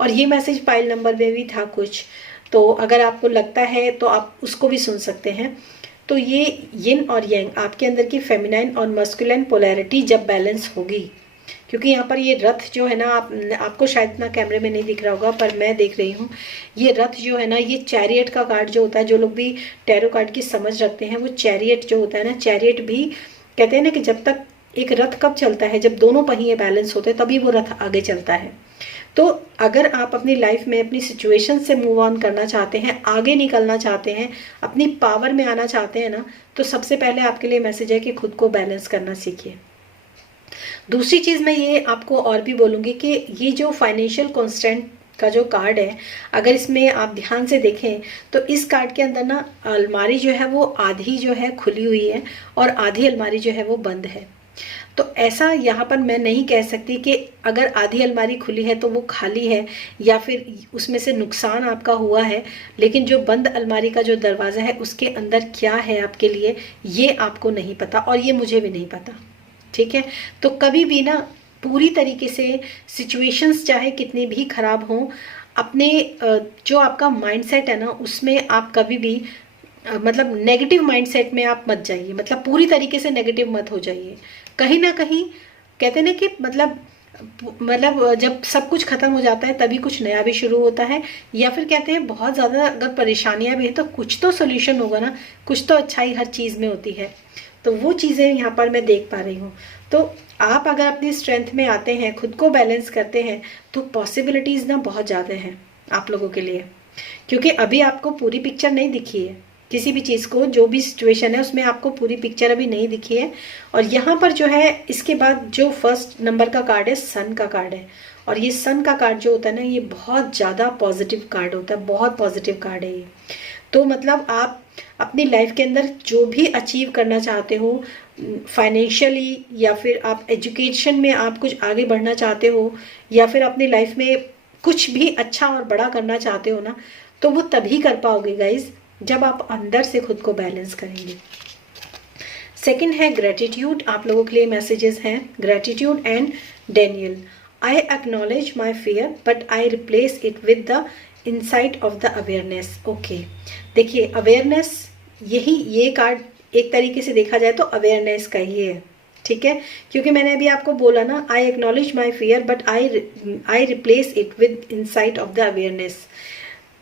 और ये मैसेज पाइल नंबर में भी था कुछ, तो अगर आपको लगता है तो आप उसको भी सुन सकते हैं। तो ये यिन और यांग आपके अंदर की फेमिनाइन और मस्कुलिन पोलैरिटी जब बैलेंस होगी, क्योंकि यहाँ पर ये रथ जो है ना, आपको शायद इतना कैमरे में नहीं दिख रहा होगा पर मैं देख रही हूँ, ये रथ जो है ना, ये चैरियट का कार्ड जो होता है, जो लोग भी टैरो कार्ड की समझ रखते हैं वो चैरियट जो होता है ना, चैरियट भी कहते हैं ना कि जब तक एक रथ कब चलता है, जब दोनों पहिए बैलेंस होते हैं तभी वो रथ आगे चलता है। तो अगर आप अपनी लाइफ में अपनी सिचुएशन से मूव ऑन करना चाहते हैं, आगे निकलना चाहते हैं, अपनी पावर में आना चाहते हैं ना, तो सबसे पहले आपके लिए मैसेज है कि खुद को बैलेंस करना सीखिए। दूसरी चीज़ मैं ये आपको और भी बोलूँगी कि ये जो फाइनेंशियल कॉन्स्टेंट का जो कार्ड है, अगर इसमें आप ध्यान से देखें तो इस कार्ड के अंदर ना अलमारी जो है वो आधी जो है खुली हुई है और आधी अलमारी जो है वो बंद है। तो ऐसा यहाँ पर मैं नहीं कह सकती कि अगर आधी अलमारी खुली है तो वो खाली है या फिर उसमें से नुकसान आपका हुआ है, लेकिन जो बंद अलमारी का जो दरवाज़ा है उसके अंदर क्या है आपके लिए, ये आपको नहीं पता और ये मुझे भी नहीं पता। ठीक है, तो कभी भी ना पूरी तरीके से सिचुएशंस चाहे कितनी भी खराब हों, अपने जो आपका माइंडसेट है ना उसमें आप कभी भी मतलब नेगेटिव माइंडसेट में आप मत जाइए, मतलब पूरी तरीके से नेगेटिव मत हो जाइए। कहीं ना कहीं कहते हैं ना कि मतलब जब सब कुछ खत्म हो जाता है तभी कुछ नया भी शुरू होता है, या फिर कहते हैं बहुत ज़्यादा अगर परेशानियां भी हैं तो कुछ तो सोल्यूशन होगा ना, कुछ तो अच्छाई हर चीज़ में होती है। तो वो चीज़ें यहाँ पर मैं देख पा रही हूँ। तो आप अगर अपनी स्ट्रेंथ में आते हैं, खुद को बैलेंस करते हैं, तो पॉसिबिलिटीज़ ना बहुत ज़्यादा हैं आप लोगों के लिए, क्योंकि अभी आपको पूरी पिक्चर नहीं दिखी है किसी भी चीज़ को, जो भी सिचुएशन है उसमें आपको पूरी पिक्चर अभी नहीं दिखी है। और यहाँ पर जो है इसके बाद जो फर्स्ट नंबर का कार्ड है सन का कार्ड है, और ये सन का कार्ड जो होता है ना, ये बहुत ज़्यादा पॉजिटिव कार्ड होता है, बहुत पॉजिटिव कार्ड है ये। तो मतलब आप अपनी लाइफ के अंदर जो भी अचीव करना चाहते हो फाइनेंशियली, या फिर आप एजुकेशन में आप कुछ आगे बढ़ना चाहते हो, या फिर अपनी लाइफ में कुछ भी अच्छा और बड़ा करना चाहते हो ना, तो वो तभी कर पाओगे गाइज जब आप अंदर से खुद को बैलेंस करेंगे। सेकंड है ग्रेटिट्यूड, आप लोगों के लिए मैसेजेस हैं gratitude and Daniel. I acknowledge my fear but I replace it with the insight of the awareness. Okay, देखिए अवेयरनेस, यही ये कार्ड एक तरीके से देखा जाए तो अवेयरनेस का ही है। ठीक है, क्योंकि मैंने अभी आपको बोला ना, I acknowledge my fear but I replace it with insight of the awareness.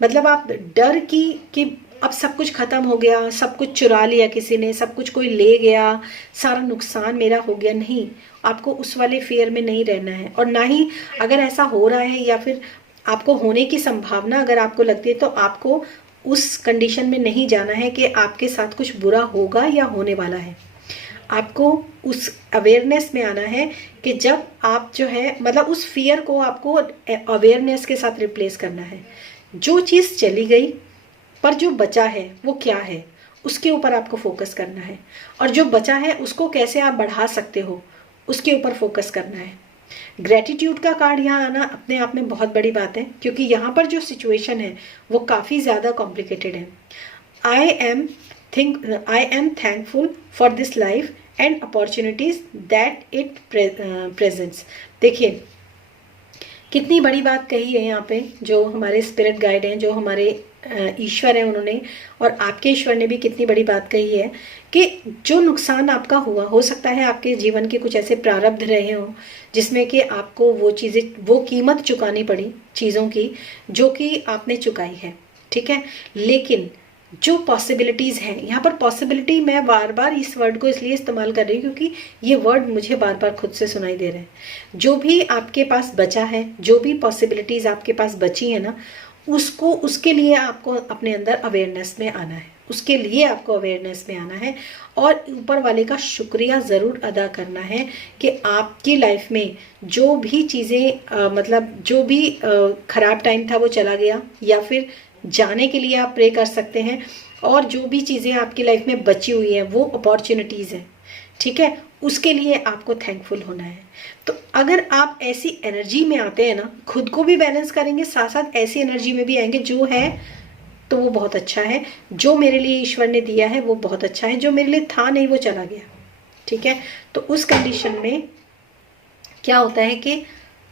मतलब आप डर की कि अब सब कुछ खत्म हो गया, सब कुछ चुरा लिया किसी ने, सब कुछ कोई ले गया, सारा नुकसान मेरा हो गया, नहीं, आपको उस वाले फियर में नहीं रहना है। और ना ही अगर ऐसा हो रहा है या फिर आपको होने की संभावना अगर आपको लगती है, तो आपको उस कंडीशन में नहीं जाना है कि आपके साथ कुछ बुरा होगा या होने वाला है। आपको उस अवेयरनेस में आना है कि जब आप जो है मतलब उस फियर को आपको अवेयरनेस के साथ रिप्लेस करना है। जो चीज़ चली गई पर जो बचा है वो क्या है, उसके ऊपर आपको फोकस करना है, और जो बचा है उसको कैसे आप बढ़ा सकते हो उसके ऊपर फोकस करना है। ग्रेटिट्यूड का कार्ड यहाँ आना अपने आप में बहुत बड़ी बात है, क्योंकि यहाँ पर जो सिचुएशन है वो काफ़ी ज़्यादा कॉम्प्लिकेटेड है। I am thankful for this life and opportunities that it presents. देखिए कितनी बड़ी बात कही है यहाँ पे, जो हमारे स्पिरिट गाइड हैं, जो हमारे ईश्वर है उन्होंने और आपके ईश्वर ने भी कितनी बड़ी बात कही है कि जो नुकसान आपका हुआ, हो सकता है आपके जीवन के कुछ ऐसे प्रारब्ध रहे हों जिसमें कि आपको वो चीज़ें, वो कीमत चुकानी पड़ी चीज़ों की जो कि आपने चुकाई है, ठीक है। लेकिन जो पॉसिबिलिटीज़ हैं, यहाँ पर पॉसिबिलिटी मैं बार बार इस वर्ड को इसलिए इस्तेमाल कर रही हूँ क्योंकि ये वर्ड मुझे बार बार खुद से सुनाई दे रहे हैं। जो भी आपके पास बचा है, जो भी पॉसिबिलिटीज़ आपके पास बची है ना, उसको, उसके लिए आपको अपने अंदर अवेयरनेस में आना है, उसके लिए आपको अवेयरनेस में आना है और ऊपर वाले का शुक्रिया ज़रूर अदा करना है कि आपकी लाइफ में जो भी चीज़ें मतलब जो भी ख़राब टाइम था वो चला गया, या फिर जाने के लिए आप प्रे कर सकते हैं, और जो भी चीज़ें आपकी लाइफ में बची हुई हैं वो अपॉर्चुनिटीज़ हैं, ठीक है, उसके लिए आपको थैंकफुल होना है। तो अगर आप ऐसी एनर्जी में आते हैं ना, खुद को भी बैलेंस करेंगे, साथ साथ ऐसी एनर्जी में भी आएंगे जो है तो वो बहुत अच्छा है, जो मेरे लिए ईश्वर ने दिया है वो बहुत अच्छा है, जो मेरे लिए था नहीं वो चला गया, ठीक है। तो उस कंडीशन में क्या होता है कि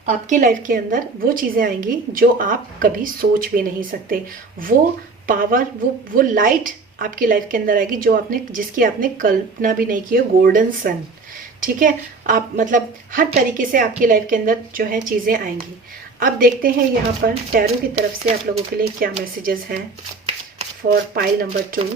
आपकी लाइफ के अंदर वो चीज़ें आएंगी जो आप कभी सोच भी नहीं सकते, वो पावर, वो लाइट आपकी लाइफ के अंदर आएगी जो आपने, जिसकी आपने कल्पना भी नहीं की है, गोल्डन सन, ठीक है। आप मतलब हर तरीके से आपकी लाइफ के अंदर जो है चीज़ें आएंगी। अब देखते हैं यहाँ पर टैरो की तरफ से आप लोगों के लिए क्या मैसेजेस हैं फॉर पाइल नंबर 2।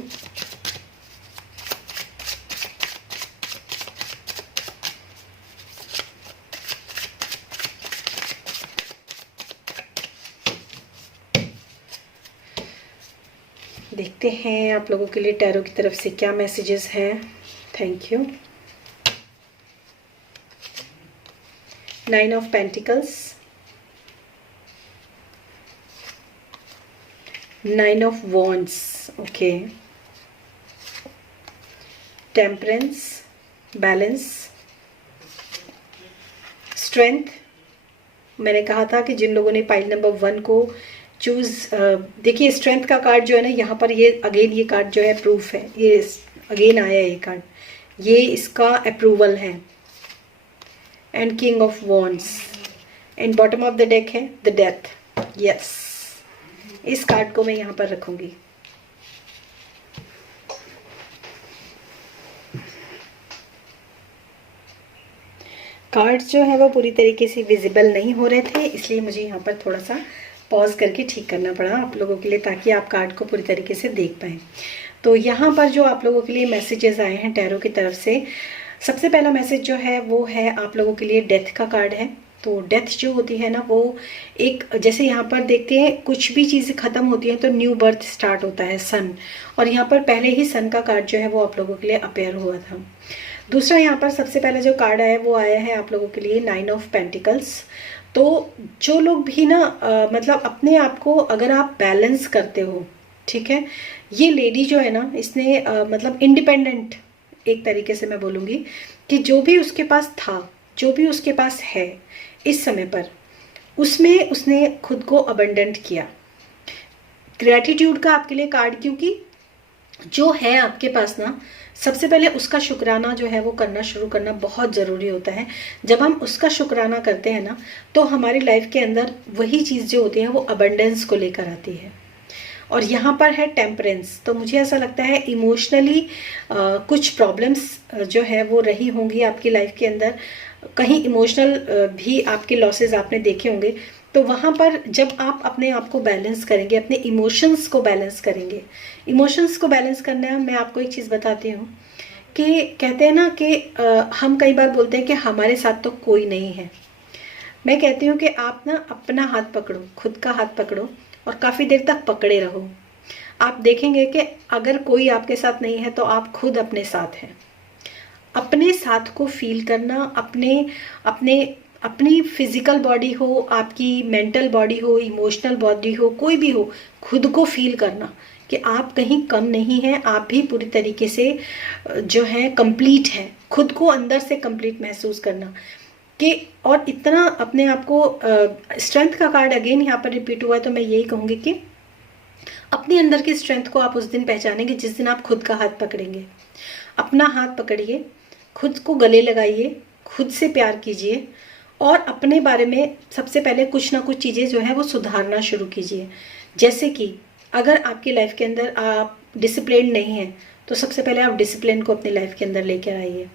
देखते हैं आप लोगों के लिए टैरो की तरफ से क्या मैसेजेस हैं। Thank you. 9 of pentacles, 9 of wands, okay, temperance, balance, strength. मैंने कहा था कि जिन लोगों ने पाइल नंबर 1 को चूज, देखिए स्ट्रेंथ का कार्ड जो है ना, यहाँ पर ये अगेन, ये कार्ड जो है प्रूफ है, ये अगेन आया है ये कार्ड, ये इसका अप्रूवल है। And king of wands, and bottom of the deck है द डेथ। यस, इस कार्ड को मैं यहाँ पर रखूंगी। कार्ड्स जो है वो पूरी तरीके से विजिबल नहीं हो रहे थे, इसलिए मुझे यहाँ पर थोड़ा सा पॉज करके ठीक करना पड़ा आप लोगों के लिए, ताकि आप कार्ड को पूरी तरीके से देख पाएँ। तो यहाँ पर जो आप लोगों के लिए मैसेजेस आए हैं टैरो की तरफ से, सबसे पहला मैसेज जो है वो है आप लोगों के लिए डेथ का कार्ड है। तो डेथ जो होती है ना, वो एक, जैसे यहाँ पर देखते हैं कुछ भी चीज़ें ख़त्म होती हैं तो न्यू बर्थ स्टार्ट होता है, सन, और यहाँ पर पहले ही सन का कार्ड जो है वो आप लोगों के लिए अपेयर हुआ था। दूसरा यहाँ पर सबसे पहला जो कार्ड आया है वो आया है आप लोगों के लिए 9 ऑफ पेंटिकल्स। तो जो लोग भी ना मतलब अपने आप को अगर आप बैलेंस करते हो, ठीक है, ये लेडी जो है ना, इसने मतलब इंडिपेंडेंट, एक तरीके से मैं बोलूँगी कि जो भी उसके पास था, जो भी उसके पास है इस समय पर, उसमें उसने खुद को अबंडेंट किया। ग्रैटिट्यूड का आपके लिए कार्ड, क्योंकि जो है आपके पास ना, सबसे पहले उसका शुक्राना जो है वो करना शुरू करना बहुत ज़रूरी होता है। जब हम उसका शुक्राना करते हैं ना, तो हमारी लाइफ के अंदर वही चीज़ जो होती है वो अबंडेंस को लेकर आती है। और यहाँ पर है टेम्परेंस। तो मुझे ऐसा लगता है इमोशनली कुछ प्रॉब्लम्स जो है वो रही होंगी आपकी लाइफ के अंदर, कहीं इमोशनल भी आपके लॉसेस आपने देखे होंगे। तो वहाँ पर जब आप अपने आप को बैलेंस करेंगे, अपने इमोशंस को बैलेंस करेंगे, इमोशंस को बैलेंस करना, मैं आपको एक चीज़ बताती हूँ कि कहते हैं ना कि हम कई बार बोलते हैं कि हमारे साथ तो कोई नहीं है। मैं कहती हूँ कि आप ना अपना हाथ पकड़ो, खुद का हाथ पकड़ो और काफ़ी देर तक पकड़े रहो। आप देखेंगे कि अगर कोई आपके साथ नहीं है तो आप खुद अपने साथ हैं। अपने साथ को फील करना, अपनी फिजिकल बॉडी हो, आपकी मेंटल बॉडी हो, इमोशनल बॉडी हो, कोई भी हो, खुद को फील करना कि आप कहीं कम नहीं हैं, आप भी पूरी तरीके से जो है कंप्लीट हैं। खुद को अंदर से कंप्लीट महसूस करना कि, और इतना अपने आप को, स्ट्रेंथ का कार्ड अगेन यहाँ पर रिपीट हुआ है, तो मैं यही कहूँगी कि अपने अंदर की स्ट्रेंथ को आप उस दिन पहचानेंगे जिस दिन आप खुद का हाथ पकड़ेंगे। अपना हाथ पकड़िए, खुद को गले लगाइए, खुद से प्यार कीजिए और अपने बारे में सबसे पहले कुछ ना कुछ चीज़ें जो है वो सुधारना शुरू कीजिए। जैसे कि अगर आपकी लाइफ के अंदर आप डिसिप्लिन नहीं हैं तो सबसे पहले आप डिसिप्लिन को अपनी लाइफ के अंदर लेकर आइए।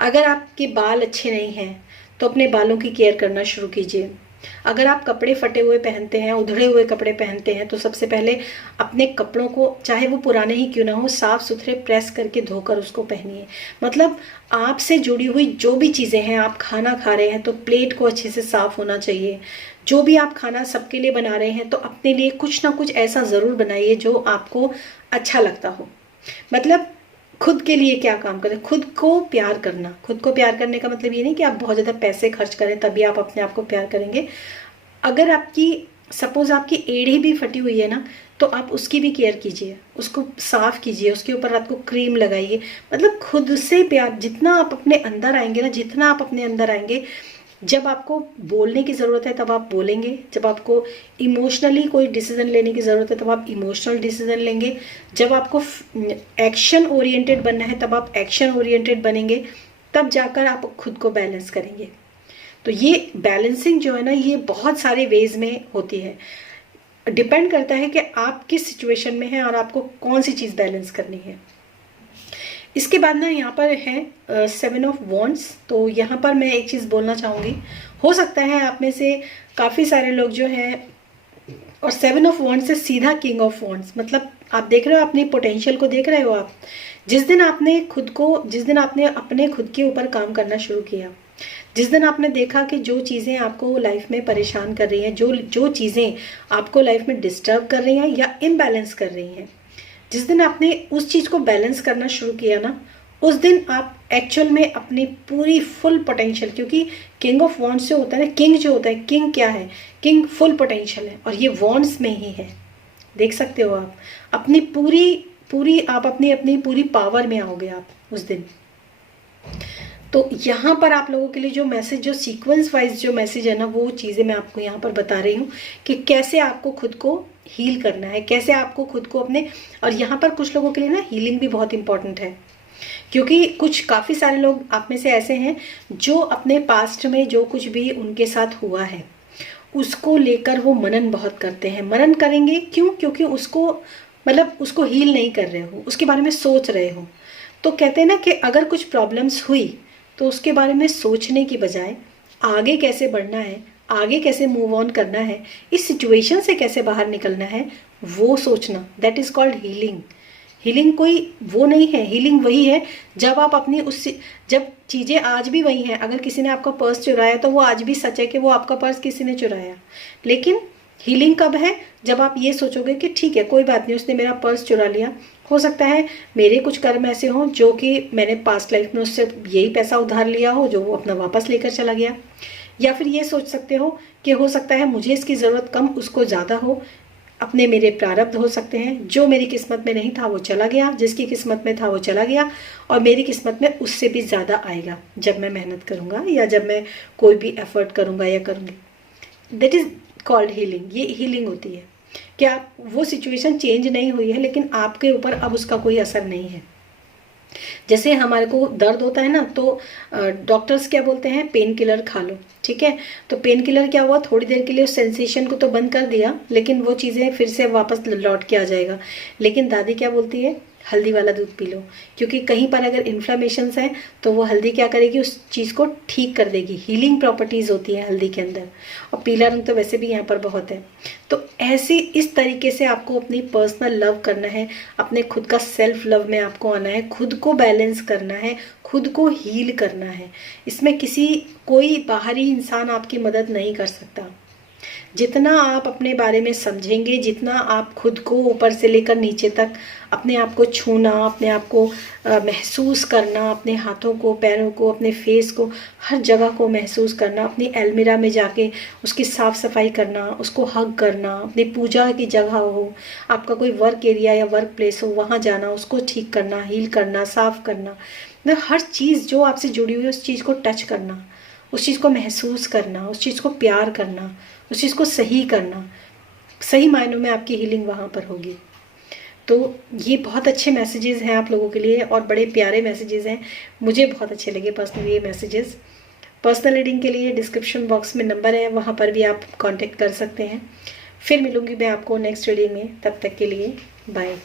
अगर आपके बाल अच्छे नहीं हैं तो अपने बालों की केयर करना शुरू कीजिए। अगर आप कपड़े फटे हुए पहनते हैं, उधड़े हुए कपड़े पहनते हैं, तो सबसे पहले अपने कपड़ों को, चाहे वो पुराने ही क्यों ना हो, साफ सुथरे प्रेस करके धोकर उसको पहनिए। मतलब आपसे जुड़ी हुई जो भी चीज़ें हैं, आप खाना खा रहे हैं तो प्लेट को अच्छे से साफ होना चाहिए। जो भी आप खाना सबके लिए बना रहे हैं तो अपने लिए कुछ ना कुछ ऐसा ज़रूर बनाइए जो आपको अच्छा लगता हो। मतलब खुद के लिए क्या काम करें, खुद को प्यार करना। खुद को प्यार करने का मतलब ये नहीं कि आप बहुत ज़्यादा पैसे खर्च करें तभी आप अपने आप को प्यार करेंगे। अगर आपकी सपोज आपकी एड़ी भी फटी हुई है ना, तो आप उसकी भी केयर कीजिए, उसको साफ कीजिए, उसके ऊपर रात को क्रीम लगाइए। मतलब खुद से प्यार, जितना आप अपने अंदर आएंगे ना, जितना आप अपने अंदर आएंगे, जब आपको बोलने की ज़रूरत है तब आप बोलेंगे, जब आपको इमोशनली कोई डिसीजन लेने की ज़रूरत है तब आप इमोशनल डिसीजन लेंगे, जब आपको एक्शन ओरिएंटेड बनना है तब आप एक्शन ओरिएंटेड बनेंगे, तब जाकर आप खुद को बैलेंस करेंगे। तो ये बैलेंसिंग जो है ना, ये बहुत सारे वेज में होती है। डिपेंड करता है कि आप किस सिचुएशन में हैं और आपको कौन सी चीज़ बैलेंस करनी है। इसके बाद ना यहाँ पर है 7 ऑफ वॉन्ड्स। तो यहाँ पर मैं एक चीज़ बोलना चाहूँगी, हो सकता है आप में से काफ़ी सारे लोग जो हैं, और 7 ऑफ वॉन्ड्स से सीधा किंग ऑफ वॉन्ड्स, मतलब आप देख रहे हो, अपनी पोटेंशियल को देख रहे हो आप। जिस दिन आपने अपने खुद के ऊपर काम करना शुरू किया, जिस दिन आपने देखा कि जो चीज़ें आपको लाइफ में परेशान कर रही हैं, जो चीज़ें आपको लाइफ में डिस्टर्ब कर रही हैं या इम्बैलेंस कर रही हैं, जिस दिन आपने उस चीज़ को बैलेंस करना शुरू किया ना, उस दिन आप एक्चुअल में अपनी पूरी फुल पोटेंशियल, क्योंकि किंग ऑफ वॉन्ड्स जो होता है ना, किंग जो होता है, किंग क्या है, किंग फुल पोटेंशियल है, और ये वॉन्ड्स में ही है। देख सकते हो आप अपनी अपनी पूरी पावर में आओगे आप उस दिन। तो यहाँ पर आप लोगों के लिए जो मैसेज, जो सीक्वेंस वाइज जो मैसेज है ना, वो चीज़ें मैं आपको यहाँ पर बता रही हूँ कि कैसे आपको खुद को हील करना है, कैसे आपको खुद को अपने, और यहाँ पर कुछ लोगों के लिए ना हीलिंग भी बहुत इंपॉर्टेंट है, क्योंकि काफ़ी सारे लोग आप में से ऐसे हैं जो अपने पास्ट में जो कुछ भी उनके साथ हुआ है उसको लेकर वो मनन बहुत करते हैं। मनन करेंगे क्यों? क्योंकि उसको हील नहीं कर रहे हो, उसके बारे में सोच रहे हो। तो कहते हैं ना कि अगर कुछ प्रॉब्लम्स हुई तो उसके बारे में सोचने की बजाय आगे कैसे बढ़ना है, आगे कैसे मूव ऑन करना है, इस सिचुएशन से कैसे बाहर निकलना है, वो सोचना, that is called healing. Healing कोई वो नहीं है, हीलिंग वही है जब आप जब चीज़ें आज भी वही हैं। अगर किसी ने आपका पर्स चुराया तो वो आज भी सच है कि वो आपका पर्स किसी ने चुराया। लेकिन हीलिंग कब है? जब आप ये सोचोगे कि ठीक है, कोई बात नहीं, उसने मेरा पर्स चुरा लिया, हो सकता है मेरे कुछ कर्म ऐसे हों जो कि मैंने पास्ट लाइफ में उससे यही पैसा उधार लिया हो जो वो अपना वापस लेकर चला गया। या फिर ये सोच सकते हो कि हो सकता है मुझे इसकी ज़रूरत कम, उसको ज़्यादा हो। अपने मेरे प्रारब्ध हो सकते हैं, जो मेरी किस्मत में नहीं था वो चला गया, जिसकी किस्मत में था वो चला गया, और मेरी किस्मत में उससे भी ज़्यादा आएगा जब मैं मेहनत करूँगा या जब मैं कोई भी एफर्ट करूँगा या करूँगी। That is called healing. ये हीलिंग होती है कि आप, वो सिचुएशन चेंज नहीं हुई है लेकिन आपके ऊपर अब उसका कोई असर नहीं है। जैसे हमारे को दर्द होता है ना, तो डॉक्टर्स क्या बोलते हैं, पेन किलर खा लो, ठीक है। तो पेन किलर क्या हुआ, थोड़ी देर के लिए उस सेंसेशन को तो बंद कर दिया, लेकिन वो चीज़ें फिर से वापस लौट के आ जाएगा। लेकिन दादी क्या बोलती है, हल्दी वाला दूध पी लो, क्योंकि कहीं पर अगर इन्फ्लेमेशंस हैं तो वो हल्दी क्या करेगी, उस चीज़ को ठीक कर देगी। हीलिंग प्रॉपर्टीज़ होती हैं हल्दी के अंदर, और पीला रंग तो वैसे भी यहाँ पर बहुत है। तो ऐसे इस तरीके से आपको अपनी पर्सनल लव करना है, अपने खुद का सेल्फ लव में आपको आना है, खुद को बैलेंस करना है, खुद को हील करना है। इसमें कोई बाहरी इंसान आपकी मदद नहीं कर सकता। जितना आप अपने बारे में समझेंगे, जितना आप खुद को ऊपर से लेकर नीचे तक अपने आप को छूना, अपने आप को महसूस करना, अपने हाथों को, पैरों को, अपने फेस को, हर जगह को महसूस करना, अपनी अलमीरा में जाके उसकी साफ़ सफाई करना, उसको हग करना, अपनी पूजा की जगह हो, आपका कोई वर्क एरिया या वर्क प्लेस हो, वहाँ जाना, उसको ठीक करना, हील करना, साफ़ करना, मतलब हर चीज़ जो आपसे जुड़ी हुई है उस चीज़ को टच करना, उस चीज़ को महसूस करना, उस चीज़ को प्यार करना, उस चीज़ को सही करना। सही मायनों में आपकी हीलिंग वहाँ पर होगी। तो ये बहुत अच्छे मैसेजेस हैं आप लोगों के लिए और बड़े प्यारे मैसेजेस हैं, मुझे बहुत अच्छे लगे पर्सनली ये मैसेजेस। पर्सनल रीडिंग के लिए डिस्क्रिप्शन बॉक्स में नंबर है, वहाँ पर भी आप कांटेक्ट कर सकते हैं। फिर मिलूंगी मैं आपको नेक्स्ट रीडिंग में, तब तक के लिए बाय।